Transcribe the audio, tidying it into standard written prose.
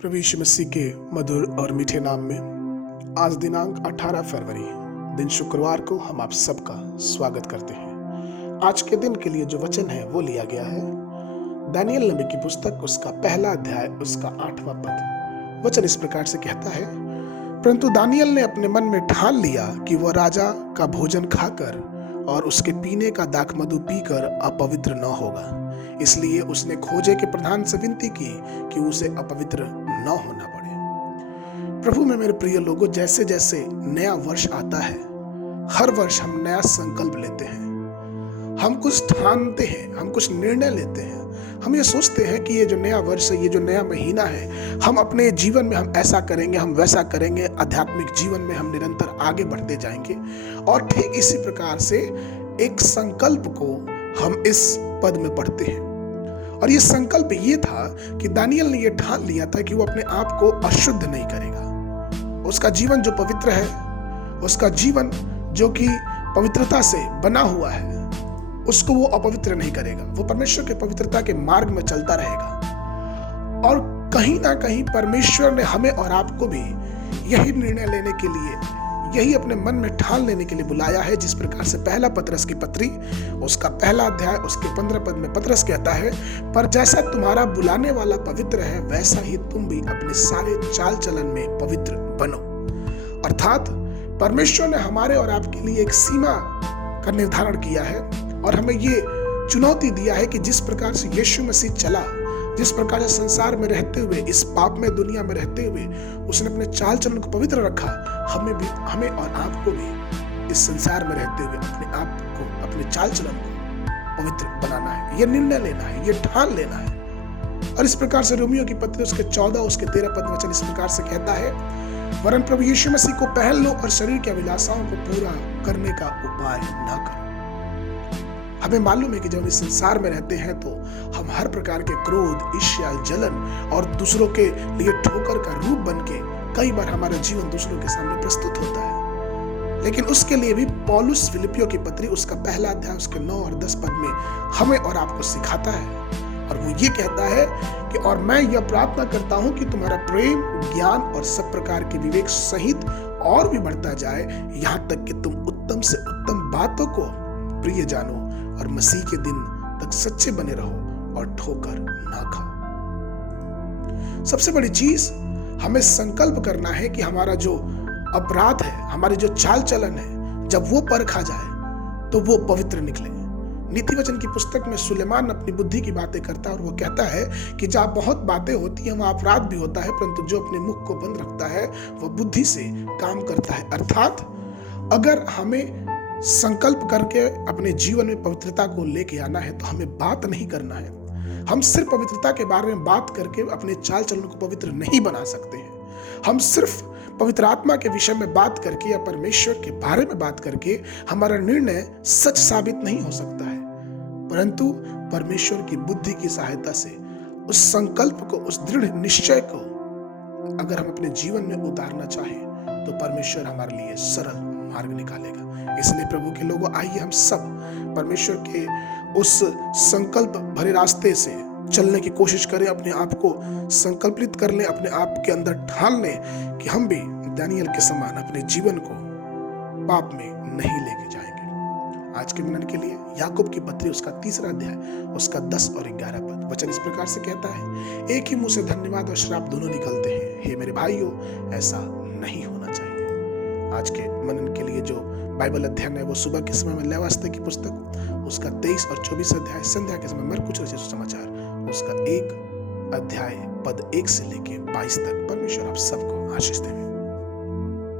प्रभु यीशु मसीह के मधुर और मीठे नाम में आज दिनांक 18 फरवरी दिन शुक्रवार को हम आप सबका स्वागत करते हैं। आज के दिन के लिए जो वचन है वो लिया गया है दानियेल नबी की पुस्तक, उसका पहला अध्याय, उसका 8वां पद। वचन इस प्रकार से कहता है, परंतु दानियेल ने अपने मन में ठान लिया कि वह राजा का भोजन खाकर और उसके पीने का दाखमधु पीकर अपवित्र न होगा। इसलिए उसने खोजे के प्रधान से विनती की कि उसे अपवित्र न होना पड़े। प्रभु में मेरे प्रिय लोगों, जैसे जैसे नया वर्ष आता है, हर वर्ष हम नया संकल्प लेते हैं, हम कुछ ठानते हैं, हम कुछ निर्णय लेते हैं। हम ये सोचते हैं कि ये जो नया वर्ष है, ये जो नया महीना है, हम अपने जीवन में हम ऐसा करेंगे, हम वैसा करेंगे, आध्यात्मिक जीवन में हम निरंतर आगे बढ़ते जाएंगे। और ठीक इसी प्रकार से एक संकल्प को हम इस पद में पढ़ते हैं। और ये संकल्प ये था कि दानियेल ने ये ठान लिया था कि वो अपने आप को अशुद्ध नहीं करेगा। उसका जीवन जो पवित्र है, उसका जीवन जो कि पवित्रता से बना हुआ है, उसको वो अपवित्र नहीं करेगा। वो परमेश्वर के पवित्रता के मार्ग में चलता रहेगा। और कहीं ना कहीं परमेश्वर ने हमें और आपको भी यही निर्णय लेने के लिए, यही अपने मन में ठान लेने के लिए बुलाया है। जिस प्रकार से पहला पतरस की पत्री, उसका पहला अध्याय, उसके 15 पद में पतरस कहता है, पर जैसा तुम्हारा बुलाने वाला पवित्र है, वैसा ही तुम भी अपने सारे चाल चलन में पवित्र बनो। अर्थात परमेश्वर ने हमारे और आपके लिए एक सीमा का निर्धारण किया है और हमें ये चुनौती दिया है कि जिस प्रकार से यीशु मसीह चला, जिस प्रकार से संसार में रहते हुए, इस पाप में दुनिया में रहते हुए उसने अपने चाल चलन को पवित्र रखा, हमें और आपको भी इस संसार में रहते हुए अपने आप को, अपने चाल चलन को पवित्र बनाना है। ये निर्णय लेना है, ये ठान लेना है। और इस प्रकार से रोमियो की पत्री, उसके 14, उसके 13 पद वचन इस प्रकार से कहता है, वरन प्रभु यीशु मसीह को पहन लो और शरीर की अभिलाषाओं को पूरा करने का उपाय ना करो। हमें मालूम है कि जब इस संसार में रहते हैं तो हम हर प्रकार के क्रोध, ईर्ष्या, जलन और दूसरों के लिए ठोकर का रूप बनके कई बार हमारा जीवन दूसरों के सामने प्रस्तुत होता है। लेकिन उसके लिए भी पौलुस फिलिपियों की पत्री, उसका पहला अध्याय, उसके 9 और 10 पद में हमें और आपको सिखाता है। और वो ये कहता है कि और मैं यह प्रार्थना करता हूं कि तुम्हारा प्रेम, ज्ञान और सब प्रकार के विवेक सहित और भी बढ़ता जाए, यहां तक कि तुम उत्तम से उत्तम बातों को प्रिय जानो और मसीह के दिन तक सच्चे बने रहो और ठोकर ना खाओ। सबसे बड़ी चीज हमें संकल्प करना है कि हमारा जो अपराध है, हमारी जो चाल चलन है, जब वो परखा जाए तो वो पवित्र निकले। नीति वचन की पुस्तक में सुलेमान अपनी बुद्धि की बातें करता है और वो कहता है कि जहाँ बहुत बातें होती हैं वहाँ अपराध भी होता है, परंतु जो अपने मुख को बंद रखता है वह बुद्धि से काम करता है। अर्थात अगर हमें संकल्प करके अपने जीवन में पवित्रता को लेके आना है तो हमें बात नहीं करना है। हम सिर्फ पवित्रता के बारे में बात करके अपने चाल चलन को पवित्र नहीं बना सकते हैं। हम सिर्फ पवित्र आत्मा के विषय में बात करके या परमेश्वर के बारे में बात करके हमारा निर्णय सच साबित नहीं हो सकता है, परंतु परमेश्वर की बुद्धि की सहायता से उस संकल्प को, उस दृढ़ निश्चय को अगर हम अपने जीवन में उतारना चाहें तो परमेश्वर हमारे लिए सरल मार्ग निकालेगा। इसलिए प्रभु के लोगों, आइए हम सब परमेश्वर के उस संकल्प भरे रास्ते से चलने की कोशिश करें, अपने आप को संकल्पित कर लें, अपने आप के अंदर ठान लें कि हम भी दानियेल के समान अपने जीवन को पाप में नहीं लेके जाएंगे। आज के मिनट के लिए याकूब की पत्री, उसका 3रा अध्याय, उसका 10 और 11 पद वचन इस प्रकार से कहता है, एक ही मुंह से धन्यवाद और श्राप दोनों निकलते हैं। हे मेरे भाइयों, ऐसा नहीं होना चाहिए। आज के मनन के लिए जो बाइबल अध्ययन है वो सुबह के समय में लेवास्ते की पुस्तक, उसका 23 और 24 अध्याय, संध्या के समय मरकुश रचित सुसमाचार, उसका 1 अध्याय पद 1 से लेके 22 तक। परमेश्वर आप सबको आशीष देवे।